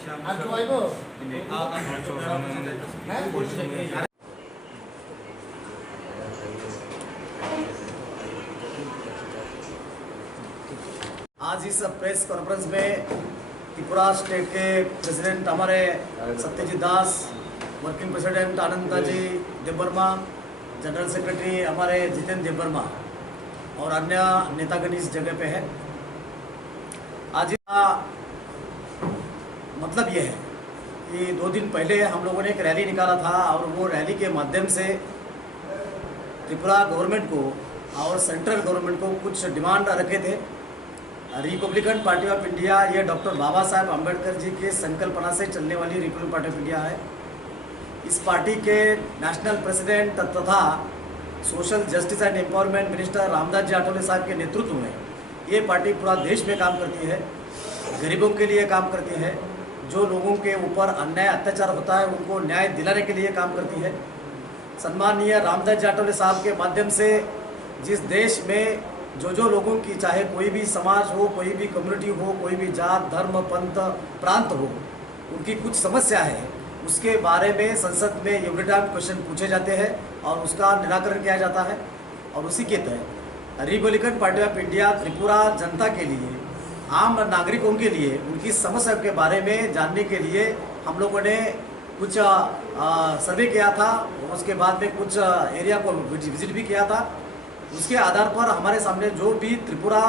आज इस press conference में त्रिपुरा स्टेट के प्रेसिडेंट हमारे सत्यजीत दास, वर्किंग प्रेसिडेंट आनंदा जी देववर्मा, जनरल सेक्रेटरी हमारे जितेंद्र देववर्मा और अन्य नेतागण इस जगह पे है। आज इसका मतलब ये है कि 2 दिन पहले हम लोगों ने एक रैली निकाला था और वो रैली के माध्यम से त्रिपुरा गवर्नमेंट को और सेंट्रल गवर्नमेंट को कुछ डिमांड रखे थे। रिपब्लिकन पार्टी ऑफ इंडिया ये डॉक्टर बाबा साहेब अम्बेडकर जी के संकल्पना से चलने वाली रिपब्लिकन पार्टी ऑफ इंडिया है। इस पार्टी के नेशनल प्रेसिडेंट तथा social justice and empowerment minister Ramdas ji Athawale साहब के नेतृत्व में ये पार्टी पूरा देश में काम करती है, गरीबों के लिए काम करती है, जो लोगों के ऊपर अन्याय अत्याचार होता है उनको न्याय दिलाने के लिए काम करती है। सम्माननीय रामदास जी आठवले साहब के माध्यम से जिस देश में जो लोगों की, चाहे कोई भी समाज हो, कोई भी कम्युनिटी हो, कोई भी जात धर्म पंथ प्रांत हो, उनकी कुछ समस्या है उसके बारे में संसद में एवरी टाइम क्वेश्चन पूछे जाते हैं और उसका निराकरण किया जाता है। और उसी के तहत Republican party of India Tripura जनता के लिए, आम नागरिकों के लिए उनकी समस्या के बारे में जानने के लिए हम लोगों ने कुछ सर्वे किया था। उसके बाद में कुछ एरिया को विजिट भी किया था। उसके आधार पर हमारे सामने जो भी त्रिपुरा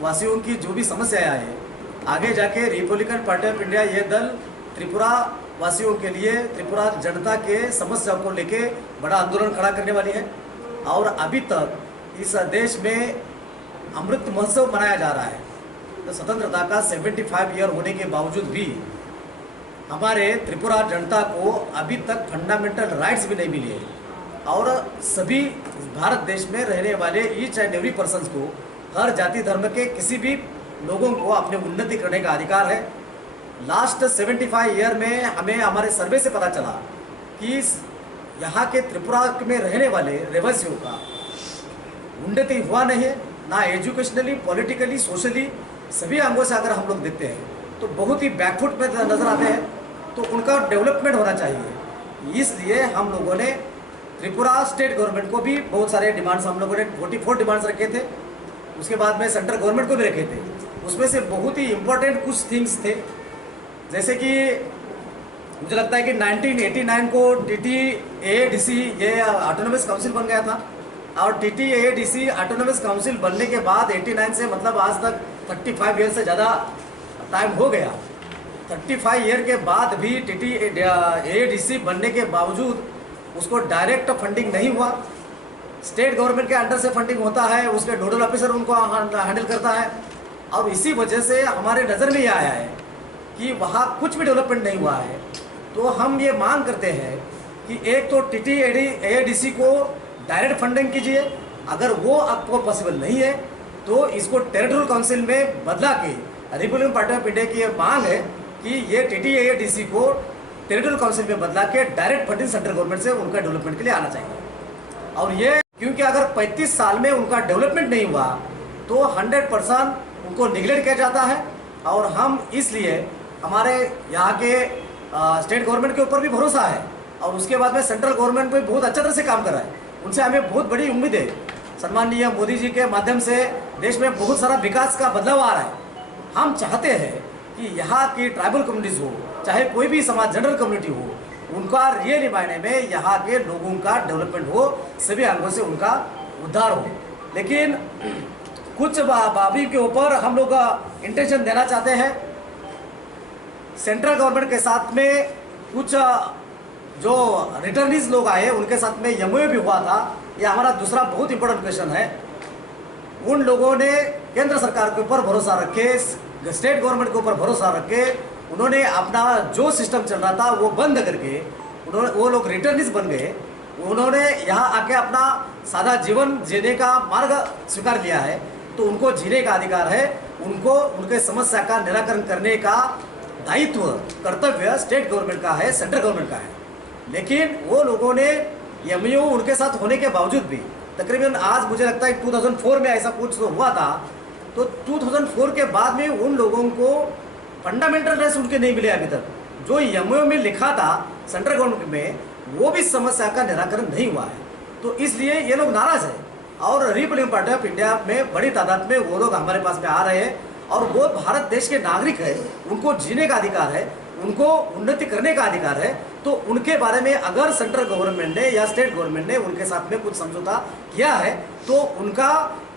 वासियों की जो भी समस्याएं है, आगे जाके रिपब्लिकन पार्टी ऑफ इंडिया ये दल त्रिपुरा वासियों के लिए, त्रिपुरा जनता के समस्याओं को लेके बड़ा आंदोलन खड़ा करने वाली है। और अभी तक इस देश में अमृत महोत्सव मनाया जा रहा है, तो स्वतंत्रता का 75 ईयर होने के बावजूद भी हमारे त्रिपुरा जनता को अभी तक फंडामेंटल राइट्स भी नहीं मिले हैं। और सभी भारत देश में रहने वाले ईच एंड एवरी पर्सन को, हर जाति धर्म के किसी भी लोगों को अपने उन्नति करने का अधिकार है। लास्ट 75 ईयर में हमें हमारे सर्वे से पता चला कि यहाँ के त्रिपुरा में रहने वाले रहवासियों का उन्नति हुआ नहीं है, ना एजुकेशनली, पॉलिटिकली, सोशली, सभी अंगों से अगर हम लोग देखते हैं तो बहुत ही बैकफुट में नजर आते हैं। तो उनका डेवलपमेंट होना चाहिए। इसलिए हम लोगों ने त्रिपुरा स्टेट गवर्नमेंट को भी बहुत सारे डिमांड्स, हम लोगों ने 44 डिमांड्स रखे थे। उसके बाद में सेंट्रल गवर्नमेंट को भी रखे थे। उसमें से बहुत ही इम्पोर्टेंट कुछ थिंग्स थे, जैसे कि मुझे लगता है कि 1989 को TTADC ये ऑटोनोमस काउंसिल बन गया था। और TTADC ऑटोनोमस काउंसिल बनने के बाद 89 से मतलब आज तक 35 ईयर से ज़्यादा टाइम हो गया। 35 ईयर के बाद भी TTADC बनने के बावजूद उसको डायरेक्ट फंडिंग नहीं हुआ। स्टेट गवर्नमेंट के अंडर से फंडिंग होता है, उसके नोडल ऑफिसर उनको हैंडल करता है। और इसी वजह से हमारे नज़र में ये आया है कि वहाँ कुछ भी डेवलपमेंट नहीं हुआ है। तो हम ये मांग करते हैं कि एक तो TTADC को डायरेक्ट फंडिंग कीजिए, अगर वो आपको पॉसिबल नहीं है तो इसको टेरिटोरियल काउंसिल में बदला के, रिपब्लिकन पार्टी ऑफ इंडिया की ये मांग है कि ये TTADC को टेरिटोरियल काउंसिल में बदला के डायरेक्ट फंडिंग सेंट्रल गवर्नमेंट से उनका डेवलपमेंट के लिए आना चाहिए। और ये क्योंकि अगर 35 साल में उनका डेवलपमेंट नहीं हुआ तो 100% उनको निगलेक्ट किया जाता है। और हम इसलिए हमारे यहाँ के स्टेट गवर्नमेंट के ऊपर भी भरोसा है और उसके बाद में सेंट्रल गवर्नमेंट भी बहुत अच्छा तरह से काम कर रहा है। उनसे हमें बहुत बड़ी उम्मीद है। सम्माननीय मोदी जी के माध्यम से देश में बहुत सारा विकास का बदलाव आ रहा है। हम चाहते हैं कि यहाँ की ट्राइबल कम्युनिटीज़ हो, चाहे कोई भी समाज, जनरल कम्युनिटी हो, उनका रियल मायने में यहाँ के लोगों का डेवलपमेंट हो, सभी अंगों से उनका उद्धार हो। लेकिन कुछ बाबी के ऊपर हम लोग इंटेंशन देना चाहते हैं। सेंट्रल गवर्नमेंट के साथ में कुछ जो रिटर्नीज लोग आए उनके साथ में MOU भी हुआ था। ये हमारा दूसरा बहुत इंपॉर्टेंट क्वेश्चन है। उन लोगों ने केंद्र सरकार के ऊपर भरोसा रखे, स्टेट गवर्नमेंट के ऊपर भरोसा रखे, उन्होंने अपना जो सिस्टम चल रहा था वो बंद करके वो लोग रिटर्निस्ट बन गए। उन्होंने यहाँ आके अपना सादा जीवन जीने का मार्ग स्वीकार किया है। तो उनको जीने का अधिकार है, उनको उनके समस्या का निराकरण करने का दायित्व, कर्तव्य स्टेट गवर्नमेंट का है, सेंट्रल गवर्नमेंट का है। लेकिन वो लोगों ने MOU उनके साथ होने के बावजूद भी तकरीबन आज मुझे लगता है 2004 में ऐसा कुछ तो हुआ था। तो 2004 के बाद में उन लोगों को फंडामेंटल राइट्स उनके नहीं मिले अभी तक। जो एमओयू में लिखा था सेंट्रल गवर्नमेंट में, वो भी समस्या का निराकरण नहीं हुआ है। तो इसलिए ये लोग नाराज है और रिपब्लिकन पार्टी ऑफ इंडिया में बड़ी तादाद में वो लोग हमारे पास में आ रहे हैं। और वो भारत देश के नागरिक है, उनको जीने का अधिकार है, उनको उन्नति करने का अधिकार है। तो उनके बारे में अगर सेंट्रल गवर्नमेंट ने या स्टेट गवर्नमेंट ने उनके साथ में कुछ समझौता किया है तो उनका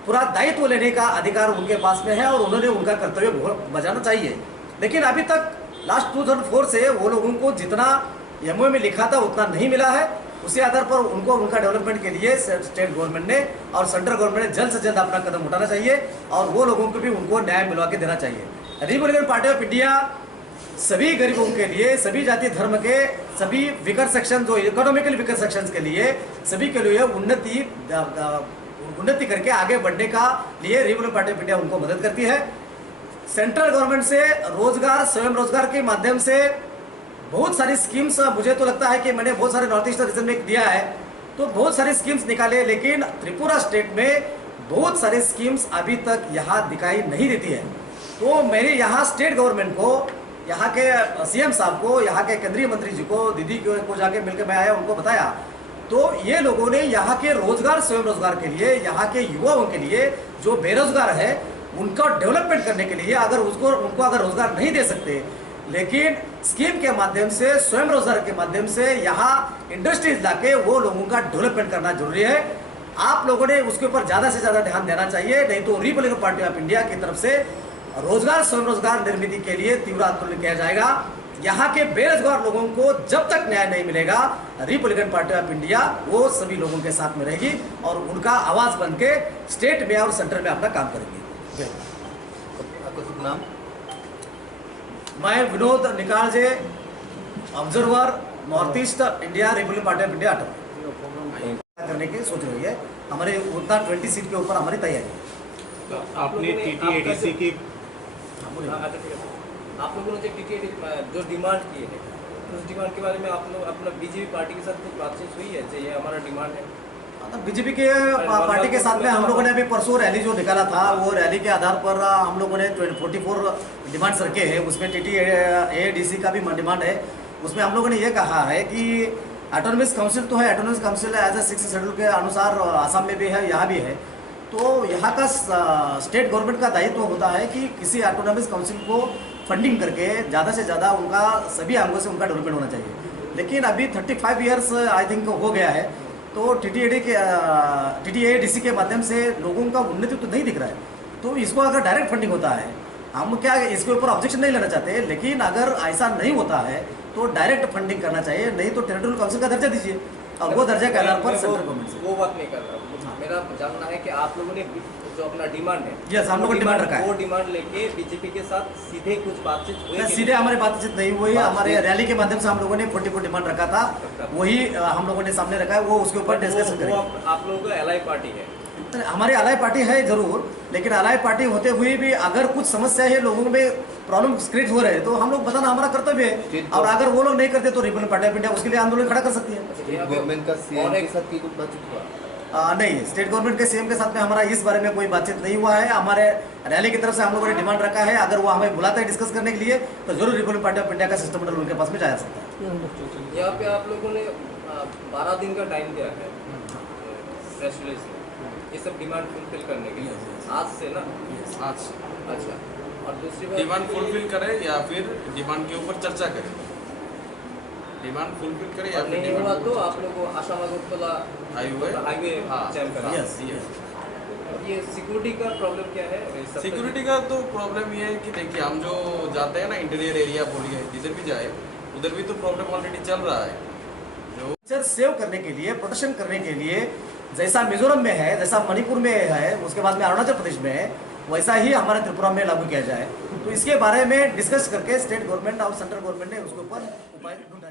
पूरा दायित्व लेने का अधिकार उनके पास में है और उन्होंने उनका कर्तव्य बजाना चाहिए। लेकिन अभी तक लास्ट 2004 से वो लोगों को जितना एमओयू में लिखा था उतना नहीं मिला है। उसी आधार पर उनको उनका डेवलपमेंट के लिए स्टेट गवर्नमेंट ने और सेंट्रल गवर्नमेंट ने जल्द से जल्द अपना कदम उठाना चाहिए और वो लोगों को भी उनको न्याय मिलवा के देना चाहिए। रिपब्लिकन पार्टी ऑफ इंडिया सभी गरीबों के लिए, सभी जाति धर्म के, सभी विकर सेक्शन जो इकोनॉमिकल विकर सेक्शंस के लिए, सभी के लिए उन्नति करके आगे बढ़ने का लिए रिपब्लिकन पार्टी ऑफ इंडिया उनको मदद करती है। सेंट्रल गवर्नमेंट से रोजगार, स्वयं रोजगार के माध्यम से बहुत सारी स्कीम्स, मुझे तो लगता है कि मैंने बहुत सारे नॉर्थ ईस्ट रीजन में दिया है तो बहुत सारी स्कीम्स निकाले, लेकिन त्रिपुरा स्टेट में बहुत सारी स्कीम्स अभी तक यहाँ दिखाई नहीं देती है। तो मैंने यहाँ स्टेट गवर्नमेंट को, यहाँ के सीएम साहब को, यहाँ के केंद्रीय मंत्री जी को, दीदी को जाके मिलकर मैं आया, उनको बताया। तो ये लोगों ने यहाँ के रोजगार, स्वयं रोजगार के लिए, यहाँ के युवाओं के लिए जो बेरोजगार है उनका डेवलपमेंट करने के लिए उनको अगर रोजगार नहीं दे सकते, लेकिन स्कीम के माध्यम से, स्वयं रोजगार के माध्यम से यहाँ इंडस्ट्रीज लाके वो लोगों का डेवलपमेंट करना जरूरी है। आप लोगों ने उसके ऊपर ज़्यादा से ज़्यादा ध्यान देना चाहिए, नहीं तो रिपब्लिकन पार्टी ऑफ इंडिया की तरफ से रोजगार, स्वयं रोजगार निर्मित के लिए तीव्र आंदोलन किया जाएगा। यहाँ के बेरोजगार लोगों को जब तक न्याय नहीं मिलेगा, रिपब्लिकन पार्टी ऑफ इंडिया वो सभी लोगों के साथ में रहेगी और उनका आवाज़ बन के स्टेट में और सेंटर में अपना काम करेगी। आपका शुभ नाम? मैं Vinod Nikalje, observer, north east India, Republican party of India करने की सोच रही है। हमारे उतना 20 सीट के ऊपर हमारी तैयारी है। तो आपने टीटीएडीसी की आप लोगों ने जो टीटीएडी जो डिमांड की है, उस डिमांड के बारे में आप लोग अपना बीजेपी पार्टी के साथ कुछ बातचीत हुई है? ये हमारा डिमांड है। बीजेपी के पार्टी के साथ में हम लोगों ने अभी परसों रैली जो निकाला था, वो रैली के आधार पर हम लोगों ने 44 डिमांड्स रखे हैं। उसमें टीटीएडीसी का भी डिमांड है। उसमें हम लोगों ने ये कहा है कि ऑटोनॉमस काउंसिल तो है, autonomous council as a 6 schedule के अनुसार आसाम में भी है, यहाँ भी है। तो यहाँ का स्टेट गवर्नमेंट का दायित्व होता है कि किसी ऑटोनॉमस काउंसिल को फंडिंग करके ज़्यादा से ज़्यादा उनका सभी अंगों से उनका डेवलपमेंट होना चाहिए। लेकिन अभी 35 ईयर्स आई थिंक हो गया है, तो टीटीएडीसी के माध्यम से लोगों का उन्नति तो नहीं दिख रहा है। तो इसको अगर डायरेक्ट फंडिंग होता है, हम क्या इसके ऊपर ऑब्जेक्शन नहीं लेना चाहते, लेकिन अगर ऐसा नहीं होता है तो डायरेक्ट फंडिंग करना चाहिए, नहीं तो टेरिटोरियल काउंसिल का दर्जा दीजिए और वो दर्जा के आधार पर सेंट्रल गवर्नमेंट से। वो बात नहीं कर रहा। मेरा जानना है कि आप लोगों ने जो अपना डिमांड है, यस, हम लोगों ने डिमांड रखा है। वो डिमांड लेके बीजेपी के साथ सीधे कुछ बातचीत हुई? सीधे हमारी बातचीत नहीं हुई। हमारे रैली के माध्यम से हम लोगों ने 44 डिमांड रखा था, वही हम लोगों ने सामने रखा है, वो उसके ऊपर डिस्कशन करेंगे। आप लोगों का एलआई पार्टी है? हमारी अलाई पार्टी है जरूर, लेकिन अलाई पार्टी होते हुए भी अगर कुछ समस्या है, लोगों में प्रॉब्लम क्रिएट हो रहे हैं, तो हम लोग बताना हमारा कर्तव्य है। और अगर वो लोग नहीं करते तो रिपब्लिकन पार्टी ऑफ इंडिया उसके लिए आंदोलन खड़ा कर सकती है। गवर्नमेंट का सीएम के साथ की कुछ बातचीत हुआ? नहीं, स्टेट गवर्नमेंट के सीएम के साथ में हमारा इस बारे में कोई बातचीत नहीं हुआ है। हमारे रैली की तरफ से हम लोगों ने डिमांड रखा है, अगर वो हमें बुलाता है डिस्कस करने के लिए तो जरूर रिपब्लिकन पार्टी ऑफ इंडिया का सिस्टम उनके पास में जा सकता है। यहाँ पे आप लोगों ने 12 दिन का टाइम दिया है प्रेस रिलीज में, ये सब डिमांड फुलफिल करने के लिए। आज से ना? आज से। अच्छा, और दूसरी बात, डिमांड फुलफिल करें या फिर डिमांड के ऊपर चर्चा करें? डिमांड फुलफिल करें या फिर नहीं हुआ तो आप लोग को आसाम अगरतला हाईवे जैम करा। ये सिक्योरिटी का प्रॉब्लम क्या है? सिक्योरिटी का तो प्रॉब्लम ये है कि देखिए, हम जो जाते हैं ना इंटीरियर एरिया बोलिए, जिधर भी जाए उधर भी तो प्रॉब्लम ऑलरेडी चल रहा है। जो सेव करने के लिए, प्रोटेक्शन करने के लिए, जैसा मिजोरम में है, जैसा मणिपुर में है, उसके बाद में अरुणाचल प्रदेश में है, वैसा ही हमारे त्रिपुरा में लागू किया जाए। तो इसके बारे में डिस्कस करके स्टेट गवर्नमेंट और सेंट्रल गवर्नमेंट ने उसके ऊपर उपाय ढूंढा।